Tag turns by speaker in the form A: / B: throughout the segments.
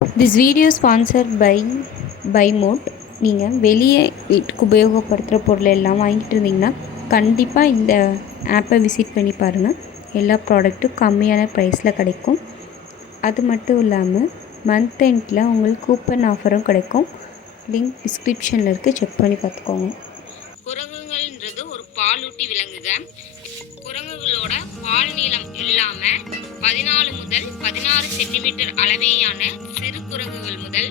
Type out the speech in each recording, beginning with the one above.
A: This video sponsor by by mode நீங்கள் வெளியே வீட்டுக்கு உபயோகப்படுத்துகிற பொருள் எல்லாம் வாங்கிட்டு இருந்தீங்கன்னா கண்டிப்பாக இந்த ஆப்பை விசிட் பண்ணி பாருங்கள் எல்லா ப்ராடக்ட்டும் கம்மியான ப்ரைஸில் கிடைக்கும். அது மட்டும் இல்லாமல் மந்த் எண்டில் உங்களுக்கு கூப்பன் ஆஃபரும் கிடைக்கும். லிங்க் டிஸ்கிரிப்ஷனில் இருக்குது செக் பண்ணி பார்த்துக்கோங்க.
B: ஒரு பாலூட்டி விலங்குக குரங்குகளோட வால் நீளம் இல்லாம பதினாலு முதல் பதினாறு சென்டிமீட்டர் அளவேயான சிறு குரங்குகள் முதல்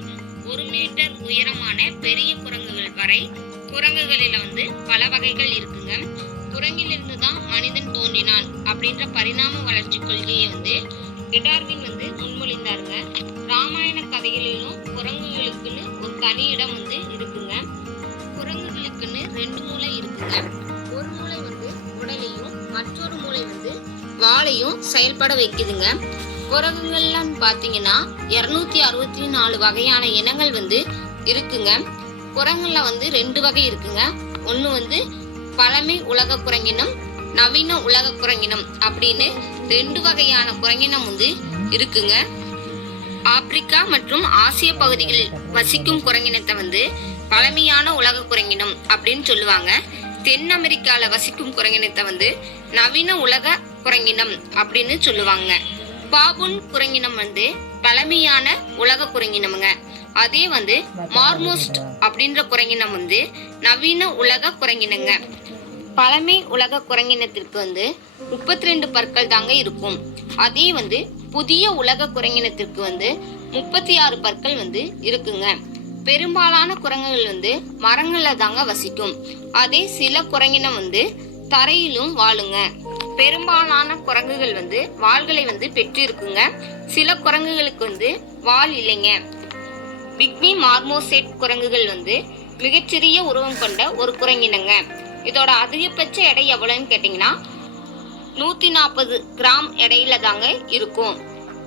B: ஒரு மீட்டர் உயரமான பெரிய குரங்குகள் வரை குரங்குகளில வந்து பல வகைகள் இருக்குங்க. குரங்கிலிருந்து தான் மனிதன் தோன்றினான் அப்படின்ற பரிணாம வளர்ச்சி கொள்கையை வந்து டிடார்வின் வந்து முன்மொழிந்தாருங்க. ராமாயண கதைகளிலும் குரங்குகளுக்குன்னு ஒரு தனி இடம் வந்து இருக்குங்க. குரங்குகளுக்குன்னு ரெண்டு மூளை இருக்குங்க. வாளையும் செயல்பட வைக்குதுங்க. குரங்குகள்லாம் பார்த்தீங்கன்னா இரநூத்தி அறுபத்தி நாலு வகையான இனங்கள் வந்து இருக்குங்க. குரங்குல வந்து ரெண்டு வகை இருக்குங்க. ஒன்று வந்து பழமை உலக குரங்கினம் நவீன உலக குரங்கினம் அப்படின்னு ரெண்டு வகையான குரங்கினம் வந்து இருக்குங்க. ஆப்பிரிக்கா மற்றும் ஆசிய பகுதிகளில் வசிக்கும் குரங்கினத்தை வந்து பழமையான உலக குரங்கினம் அப்படின்னு சொல்லுவாங்க. தென் அமெரிக்கால வசிக்கும் குரங்கினத்தை வந்து நவீன உலக குரங்கினம் அப்படின்னு சொல்லுவாங்க. பாபுன் குரங்கினம் வந்து பழமையான உலக குரங்கினமுங்க. அதே வந்து மார்மோஸ்ட் அப்படின்ற குரங்கினம் வந்து நவீன உலக குரங்கினங்க. பழமை உலக குரங்கினத்திற்கு வந்து முப்பத்தி ரெண்டு பற்கள் தாங்க இருக்கும். அதே வந்து புதிய உலக குரங்கினத்திற்கு வந்து முப்பத்தி ஆறு பற்கள் வந்து இருக்குங்க. பெரும்பாலான குரங்குகள் வந்து மரங்கள்ல தாங்க வசிக்கும். அதே சில குரங்கினம் வந்து தரையிலும் வாழுங்க. பெரும்பாலான குரங்குகள் வந்து வாள்களை வந்து பெற்றிருக்குங்க. சில குரங்குகளுக்கு வந்து வால் இல்லைங்க. பிக்மி மார்மோசெட் குரங்குகள் வந்து மிகச்சிறிய உருவம் கொண்ட ஒரு குரங்கினங்க. இதோட அதிகபட்ச எடை எவ்வளோன்னு கேட்டிங்கன்னா நூற்றி நாற்பது கிராம் எடையில தாங்க இருக்கும்.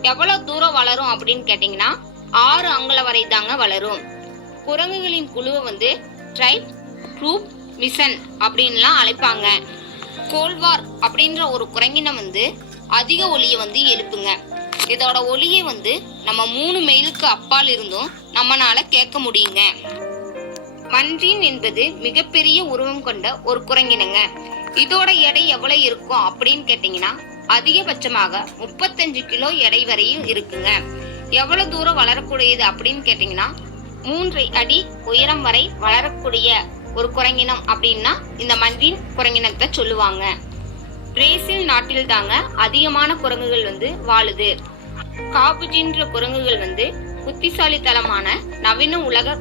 B: எவ்வளோ தூரம் வளரும் அப்படின்னு கேட்டிங்கன்னா ஆறு அங்குல வரை தாங்க வளரும். குரங்குகளின் குழுவை வந்து ட்ரைப் குரூப் மிஷன் அப்படின்லாம் அழைப்பாங்க. கோல்வார் அப்படின்ற ஒரு குரங்கினம் வந்து அதிக ஒளியை வந்து எழுப்புங்க. இதோட ஒளியை வந்து நம்ம மூணு மைலுக்கு அப்பால் இருந்தும் நம்மளால கேட்க முடியுங்க. மன்றின் என்பது மிகப்பெரிய உருவம் கொண்ட ஒரு குரங்கினங்க. இதோட எடை எவ்வளவு இருக்கும் அப்படின்னு கேட்டிங்கன்னா அதிகபட்சமாக முப்பத்தஞ்சு கிலோ எடை வரையும் இருக்குங்க. எவ்வளவு தூரம் வளரக்கூடியது அப்படின்னு கேட்டிங்கன்னா மூன்று அடி உயரம் வரை வளரக்கூடிய ஒரு குரங்கினம் அப்படின்னா இந்த மன்றின் குரங்கினத்தை சொல்லுவாங்க. பிரேசில் நாட்டில் தாங்க அதிகமான குரங்குகள் வந்து வாழுது. காபுஜின்ற குரங்குகள் வந்து புத்திசாலித்தனமான நவீன உலக